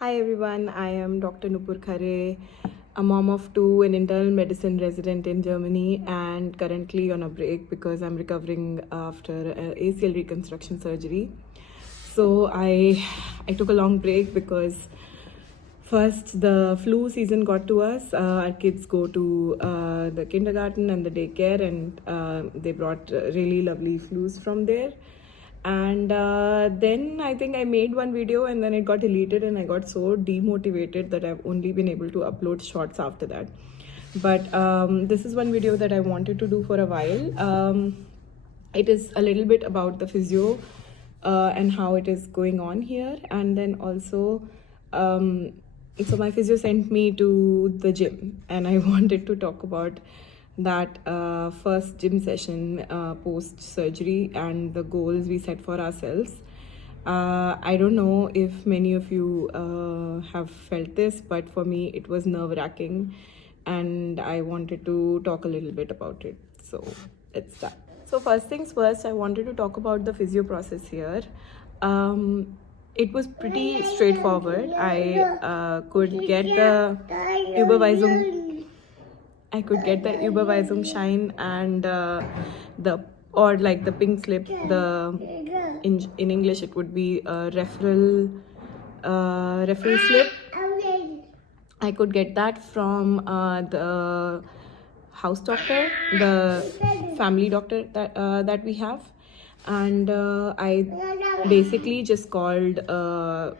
Hi everyone, I am Dr. Nupur Khare, a mom of two, an internal medicine resident in Germany, and currently on a break because I'm recovering after ACL reconstruction surgery. So I took a long break because first the flu season got to us. Our kids go to the kindergarten and the daycare, and they brought really lovely flus from there. And then I think I made one video and then it got deleted, and I got so demotivated that I've only been able to upload shorts after that. But this is one video that I wanted to do for a while. It is a little bit about the physio and how it is going on here, and then also so my physio sent me to the gym, and I wanted to talk about that first gym session post surgery and the goals we set for ourselves. I don't know if many of you have felt this, but for me it was nerve-wracking, and I wanted to talk a little bit about it. So let's start. So first things first, I wanted to talk about the physio process here. It was pretty straightforward. I could get the Überweisung Shine and the or like the pink slip. In English it would be a referral slip. I could get that from the house doctor, the family doctor that we have, and I basically just called the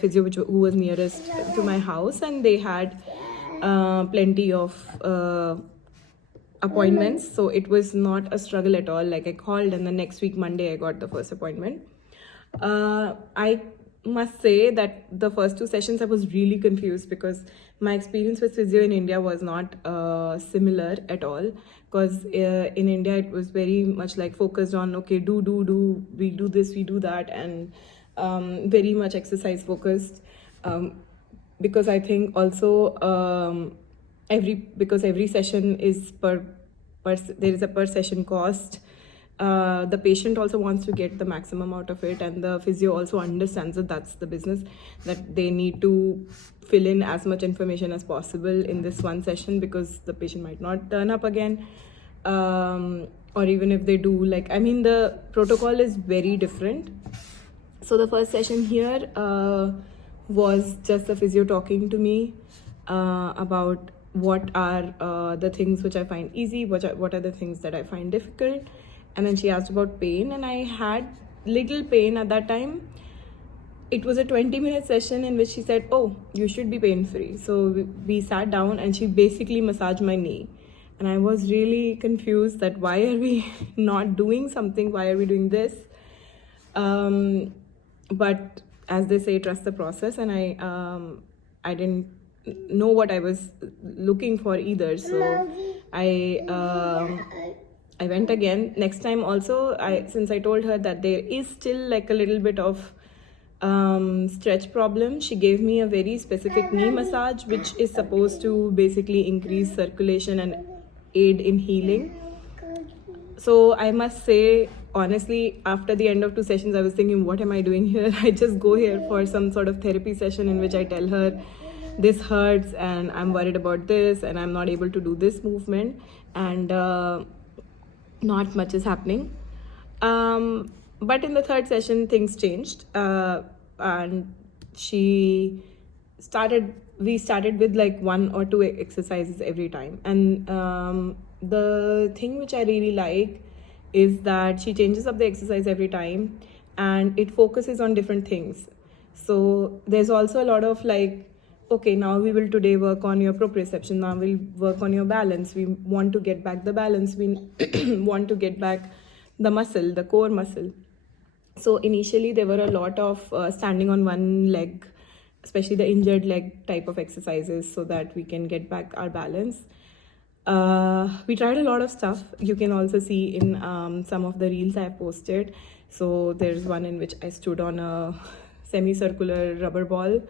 physio who was nearest to my house, and they had plenty of appointments, so it was not a struggle at all. Like, I called and the next week Monday I got the first appointment. I must say that the first two sessions I was really confused because my experience with physio in India was not similar at all, because in India it was very much like focused on, okay, do, we do this, we do that, and very much exercise focused. Because I think also every session is there is a per session cost. The patient also wants to get the maximum out of it, and the physio also understands that that's the business, that they need to fill in as much information as possible in this one session, because the patient might not turn up again, or even if they do, like, I mean, the protocol is very different. So the first session here was just the physio talking to me about what are the things which I find easy, what are the things that I find difficult. And then she asked about pain, and I had little pain at that time. It was a 20-minute session in which she said, oh, you should be pain-free. So we sat down and she basically massaged my knee. And I was really confused that why are we not doing something? Why are we doing this? But as they say, trust the process. And I didn't know what I was looking for either. So I went again. Next time also, since I told her that there is still like a little bit of stretch problem, she gave me a very specific knee massage, which is supposed to basically increase circulation and aid in healing. So I must say, honestly, after the end of two sessions, I was thinking, what am I doing here? I just go here for some sort of therapy session in which I tell her, this hurts and I'm worried about this and I'm not able to do this movement, and not much is happening. But in the third session, things changed, and we started with like 1 or 2 exercises every time. And the thing which I really like is that she changes up the exercise every time, and it focuses on different things. So there's also a lot of like, okay, now we will today work on your proprioception, now we'll work on your balance, we want to get back the balance, we want to get back the muscle, the core muscle. So initially there were a lot of standing on one leg, especially the injured leg type of exercises, so that we can get back our balance. We tried a lot of stuff. You can also see in some of the reels I've posted. So there's one in which I stood on a semicircular rubber ball,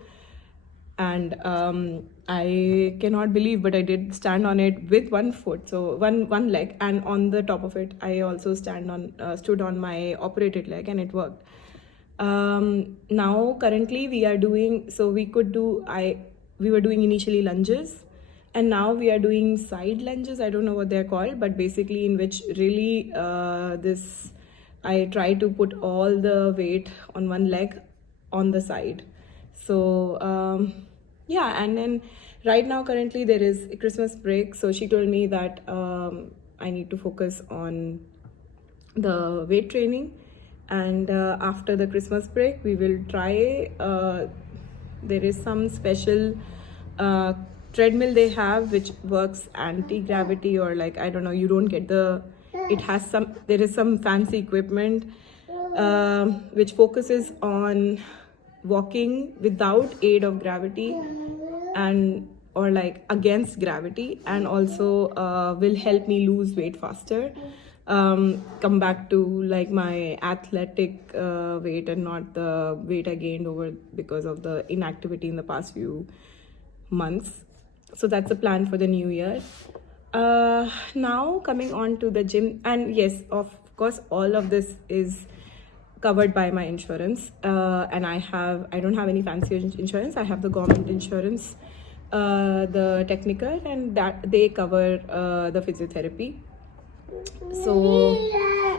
and I cannot believe, but I did stand on it with one foot, so one leg, and on the top of it I also stood on my operated leg, and it worked. Now currently we are doing, so we were doing initially lunges, and now we are doing side lunges. I don't know what they're called, but basically in which really I try to put all the weight on one leg on the side. So yeah, and then right now currently there is a Christmas break, so she told me that I need to focus on the weight training, and after the Christmas break we will try there is some special treadmill they have which works anti-gravity, or like, I don't know, you don't get there is some fancy equipment which focuses on walking without aid of gravity, and or like against gravity, and also will help me lose weight faster, come back to like my athletic weight and not the weight I gained over because of the inactivity in the past few months. So that's the plan for the new year. Now coming on to the gym, and yes, of course all of this is covered by my insurance, and I don't have any fancy insurance. I have the government insurance, the technical, and that they cover the physiotherapy. So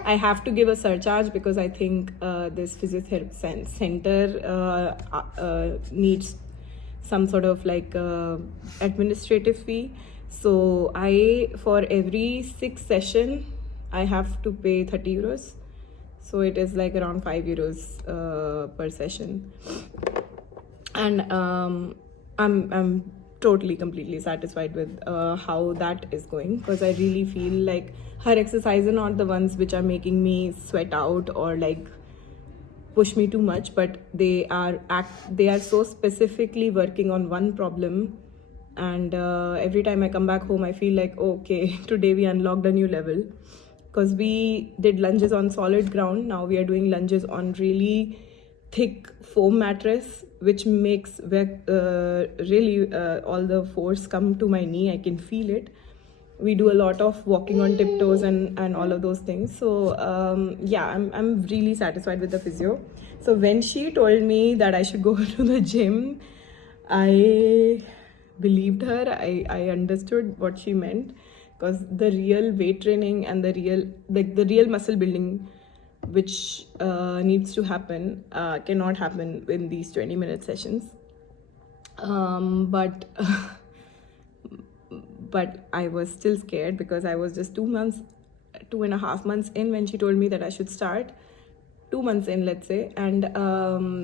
I have to give a surcharge because I think this physiotherapy center needs some sort of like administrative fee. So for every 6 session I have to pay 30 euros. So it is like around 5 euros per session. And I'm totally completely satisfied with how that is going, because I really feel like her exercises are not the ones which are making me sweat out or like push me too much, but they are so specifically working on one problem. And every time I come back home I feel like, okay, today we unlocked a new level, because we did lunges on solid ground. Now we are doing lunges on really thick foam mattress, which makes really all the force come to my knee. I can feel it. We do a lot of walking on tiptoes and all of those things. So yeah, I'm really satisfied with the physio. So when she told me that I should go to the gym, I believed her. I understood what she meant, because the real weight training and the real muscle building which needs to happen cannot happen in these 20-minute sessions. But I was still scared, because I was just 2.5 months in when she told me that I should start. 2 months in, let's say, and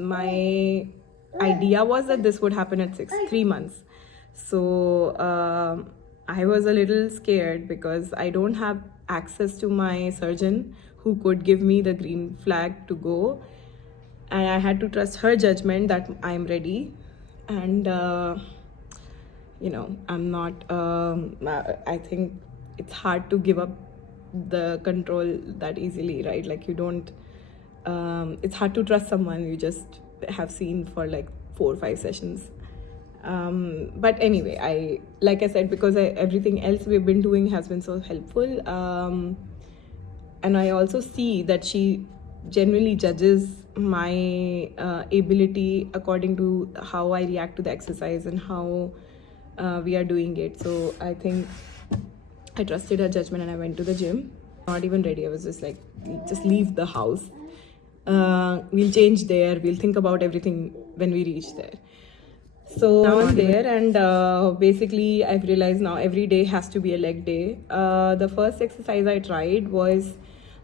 my idea was that this would happen at 3 months. So I was a little scared, because I don't have access to my surgeon who could give me the green flag to go, and I had to trust her judgment that I'm ready. And I'm not I think it's hard to give up the control that easily, right? Like, you don't it's hard to trust someone you just have seen for like 4 or 5 sessions. But anyway, like I said, because everything else we've been doing has been so helpful, and I also see that she generally judges my ability according to how I react to the exercise and how we are doing it. So I think I trusted her judgment and I went to the gym. Not even ready. I was just like, just leave the house. We'll change there. We'll think about everything when we reach there. So now I'm there, and basically I've realized now every day has to be a leg day. The first exercise I tried was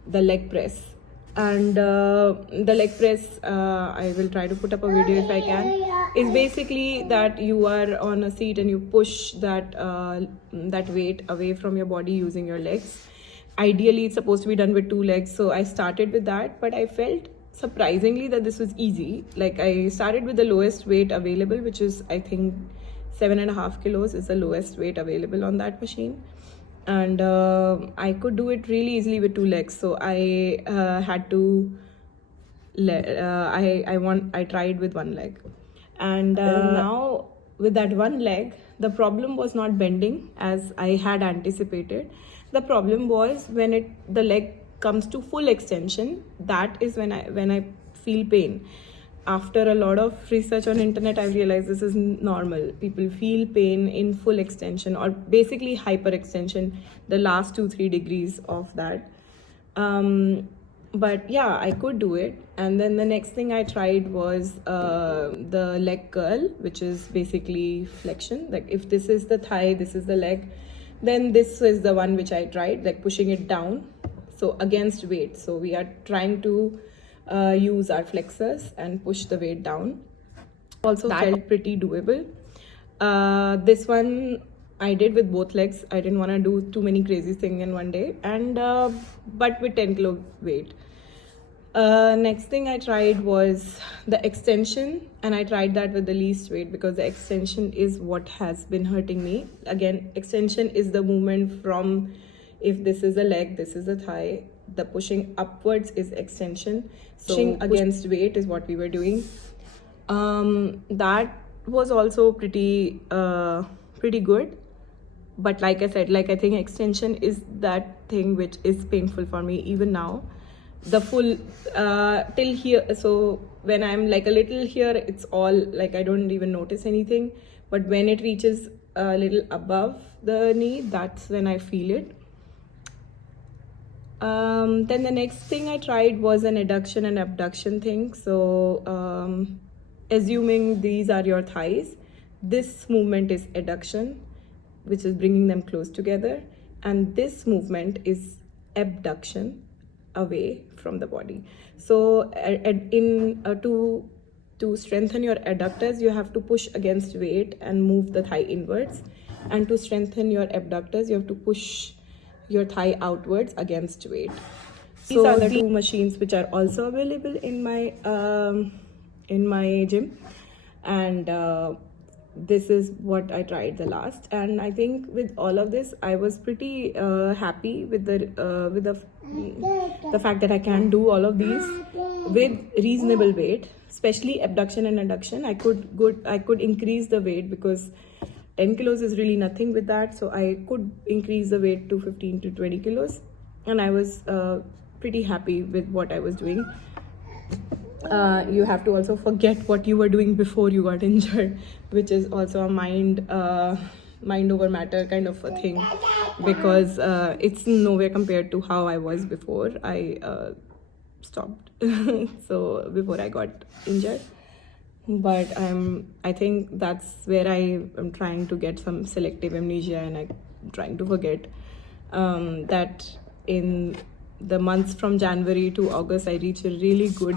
the leg press. And the leg press, I will try to put up a video if I can, is basically that you are on a seat and you push that weight away from your body using your legs. Ideally, it's supposed to be done with 2 legs. So I started with that, but I felt surprisingly that this was easy. Like, I started with the lowest weight available, which is, I think, 7.5 kilos is the lowest weight available on that machine. And I could do it really easily with 2 legs. So I had to I tried with 1 leg, and now with that 1 leg, the problem was not bending as I had anticipated. The problem was when the leg comes to full extension. That is when I feel pain. After a lot of research on internet, I realized this is normal. People feel pain in full extension, or basically hyperextension, the last 2-3 degrees of that. But yeah, I could do it. And then the next thing I tried was the leg curl, which is basically flexion. Like if this is the thigh, this is the leg, then this is the one which I tried, like pushing it down, so against weight. So we are trying to use our flexors and push the weight down. Also that felt pretty doable. This one I did with both legs. I didn't want to do too many crazy things in one day, and but with 10 kilo weight. Next thing I tried was the extension, and I tried that with the least weight because the extension is what has been hurting me. Again, extension is the movement from, if this is a leg, this is a thigh, the pushing upwards is extension. So pushing against weight is what we were doing. That was also pretty good. But like I said, I think extension is that thing which is painful for me even now. The full till here, so when I'm like a little here, it's all like I don't even notice anything. But when it reaches a little above the knee, that's when I feel it. Then the next thing I tried was an adduction and abduction thing. So assuming these are your thighs, this movement is adduction, which is bringing them close together, and this movement is abduction, away from the body. So to strengthen your adductors, you have to push against weight and move the thigh inwards, and to strengthen your abductors, you have to push your thigh outwards against weight. These are the two machines which are also available in my gym, and this is what I tried the last. And I think with all of this, I was pretty happy with the fact that I can do all of these with reasonable weight, especially abduction and adduction. I could increase the weight because 10 kilos is really nothing with that. So I could increase the weight to 15 to 20 kilos, and I was pretty happy with what I was doing. You have to also forget what you were doing before you got injured, which is also a mind over matter kind of a thing, because it's nowhere compared to how I was before I stopped so before I got injured. But I think that's where I am trying to get some selective amnesia, and I'm trying to forget that in the months from January to August, I reached a really good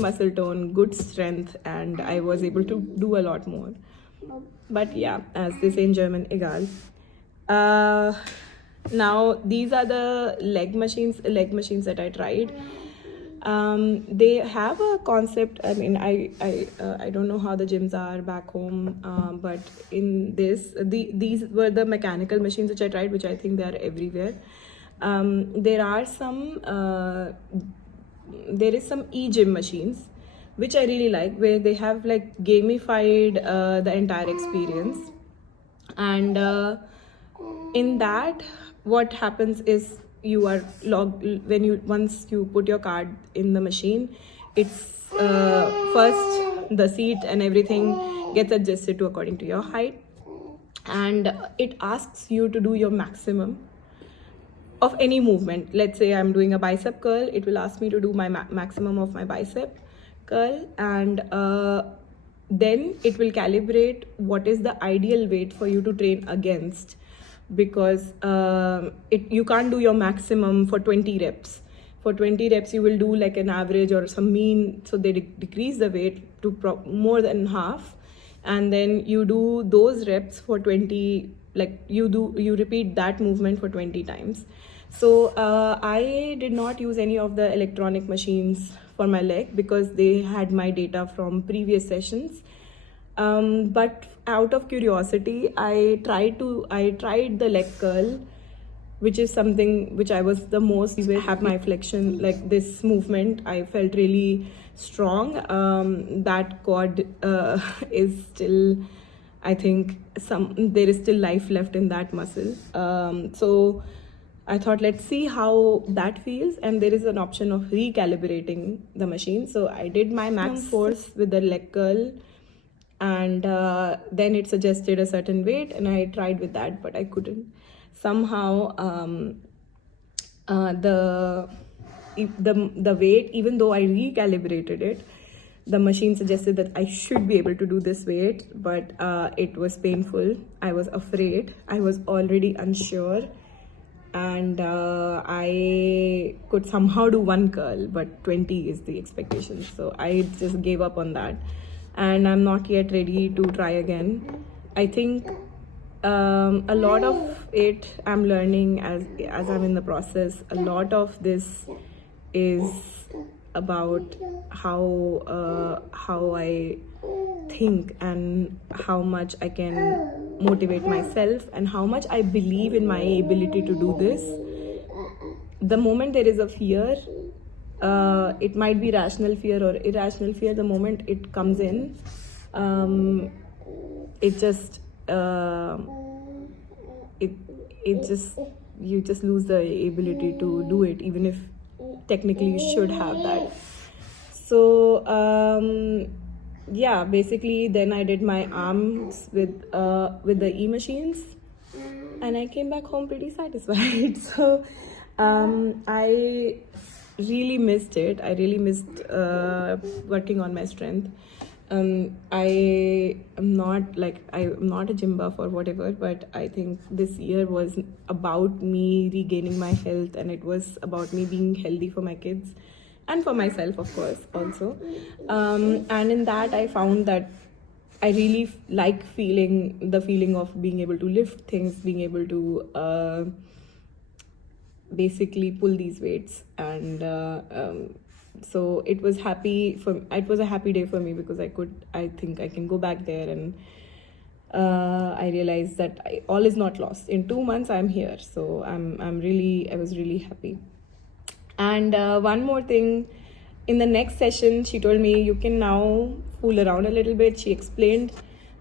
muscle tone, good strength, and I was able to do a lot more. But yeah, as they say in German, egal. Now these are the leg machines that I tried. They have a concept. I mean, I don't know how the gyms are back home, but in these were the mechanical machines which I tried, which I think they are everywhere. There is some e-gym machines which I really like, where they have like gamified the entire experience, and in that what happens is you are logged once you put your card in the machine. It's first the seat and everything gets adjusted to according to your height, and it asks you to do your maximum of any movement. Let's say I'm doing a bicep curl, it will ask me to do my maximum of my bicep curl, and then it will calibrate what is the ideal weight for you to train against, because you can't do your maximum for 20 reps. For 20 reps you will do like an average or some mean, so they decrease the weight to more than half, and then you do those reps for 20, like you repeat that movement for 20 times. So I did not use any of the electronic machines for my leg because they had my data from previous sessions. But out of curiosity, I tried the leg curl, which is something which I was the most have my flexion, like this movement. I felt really strong. That quad is still, I think there is still life left in that muscle. So I thought, let's see how that feels, and there is an option of recalibrating the machine. So I did my max force with the leg curl, and then it suggested a certain weight, and I tried with that, but I couldn't. Somehow, the weight, even though I recalibrated it, the machine suggested that I should be able to do this weight, but it was painful. I was afraid. I was already unsure, and I could somehow do one curl, but 20 is the expectation. So I just gave up on that, and I'm not yet ready to try again. I think a lot of it I'm learning as I'm in the process. A lot of this is about how I think and how much I can motivate myself and how much I believe in my ability to do this. The moment there is a fear, it might be rational fear or irrational fear. The moment it comes in, it just you just lose the ability to do it, even if technically you should have that. So yeah, basically then I did my arms with the e-machines, and I came back home pretty satisfied. So I really missed it. I really missed working on my strength. I'm not a gym buff or whatever, but I think this year was about me regaining my health, and it was about me being healthy for my kids and for myself, of course, also. And in that, I found that I really like the feeling of being able to lift things, being able to basically pull these weights, and so it was a happy day for me, because I think I can go back there, and I realized that all is not lost. In 2 months I'm here, so I was really happy. And one more thing, in the next session she told me you can now fool around a little bit. She explained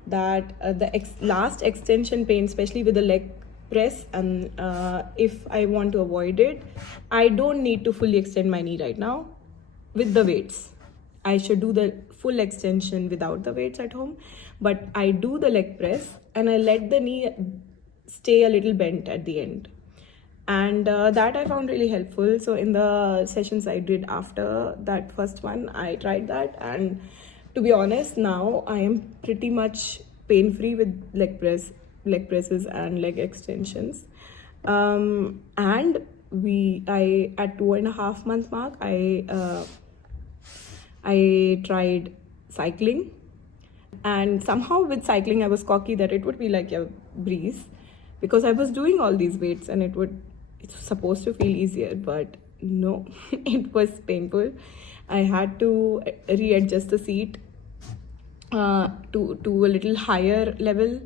that the last extension pain, especially with the leg press, and if I want to avoid it, I don't need to fully extend my knee right now with the weights. I should do the full extension without the weights at home, but I do the leg press and I let the knee stay a little bent at the end, and that I found really helpful. So in the sessions I did after that first one, I tried that, and to be honest, now I am pretty much pain-free with leg presses and leg extensions. And I at 2.5 month mark, I tried cycling, and somehow with cycling I was cocky that it would be like a breeze, because I was doing all these weights and it's supposed to feel easier, but no, it was painful. I had to readjust the seat to a little higher level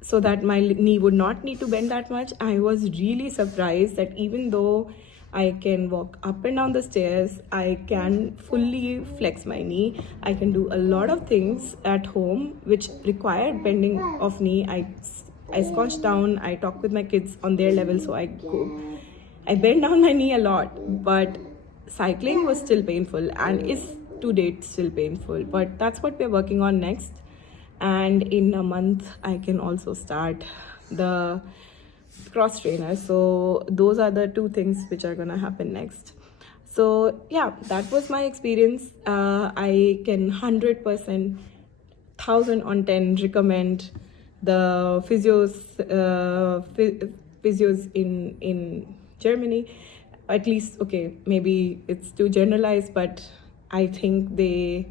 so that my knee would not need to bend that much. I was really surprised that even though I can walk up and down the stairs, I can fully flex my knee. I can do a lot of things at home which require bending of knee. I squash down, I talk with my kids on their level, so I bend down my knee a lot, but cycling was still painful and is to date still painful. But that's what we're working on next. And in a month, I can also start the cross trainer. So those are the 2 things which are gonna happen next. So yeah, that was my experience. I can 100%, 1000 on 10 recommend the physios in Germany. At least, okay, maybe it's too generalized, but I think they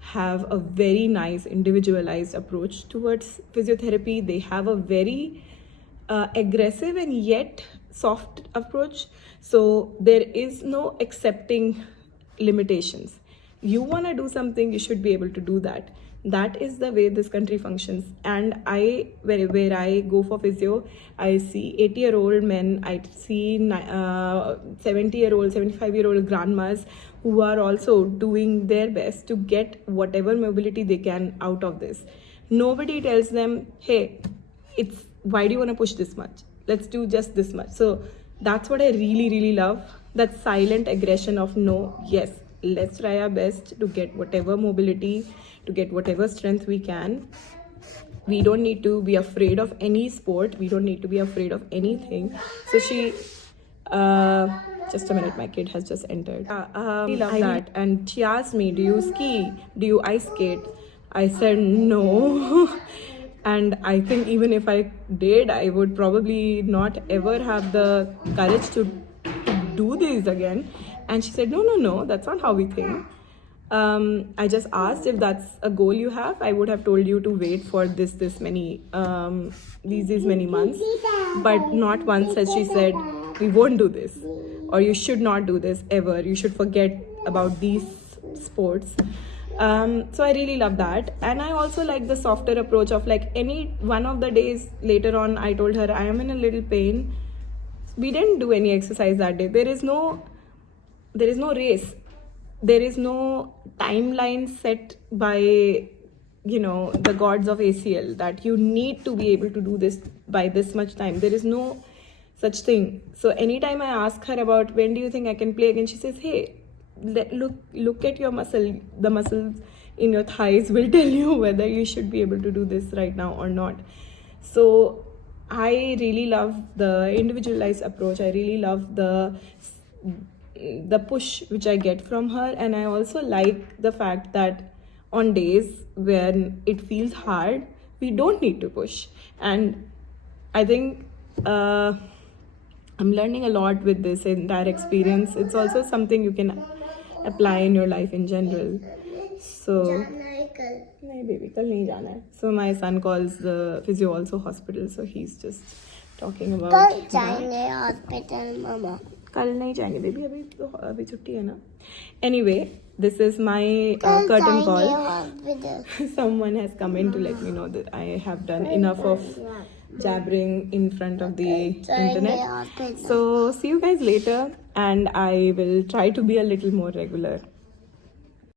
have a very nice individualized approach towards physiotherapy. They have a very aggressive and yet soft approach. So there is no accepting limitations. You want to do something, you should be able to do that. That is the way this country functions. And where I go for physio, I see 80-year-old men, I see 70-year-old, 75-year-old grandmas who are also doing their best to get whatever mobility they can out of this. Nobody tells them, hey, why do you want to push this much? Let's do just this much. So That's what I really, really love. That silent aggression of no, yes, let's try our best to get whatever mobility, to get whatever strength we can. We don't need to be afraid of any sport. We don't need to be afraid of anything. So she, just a minute, my kid has just entered. I love that. And she asked me, do you ski? Do you ice skate? I said no. And I think even if I did, I would probably not ever have the courage to do this again. And she said, no, that's not how we think. I just asked if that's a goal you have. I would have told you to wait for these many months, but not once has she said we won't do this or you should not do this ever. You should forget about these sports. So I really love that, and I also like the softer approach of like any one of the days later on. I told her I am in a little pain. We didn't do any exercise that day. There is no race. There is no timeline set by, the gods of ACL that you need to be able to do this by this much time. There is no such thing. So anytime I ask her about when do you think I can play again, she says, hey, look at your muscle. The muscles in your thighs will tell you whether you should be able to do this right now or not. So I really love the individualized approach. I really love the push which I get from her, and I also like the fact that on days when it feels hard, we don't need to push. And I think I'm learning a lot with this entire experience. It's also something you can apply in your life in general. So so my son calls the physio also hospital, so he's just talking about hospital, mama. कल नहीं जाएंगे baby, अभी छुट्टी है ना. Anyway, this is my curtain call. Someone has come in to let me know that I have done enough of jabbering in front of the internet. So see you guys later, and I will try to be a little more regular.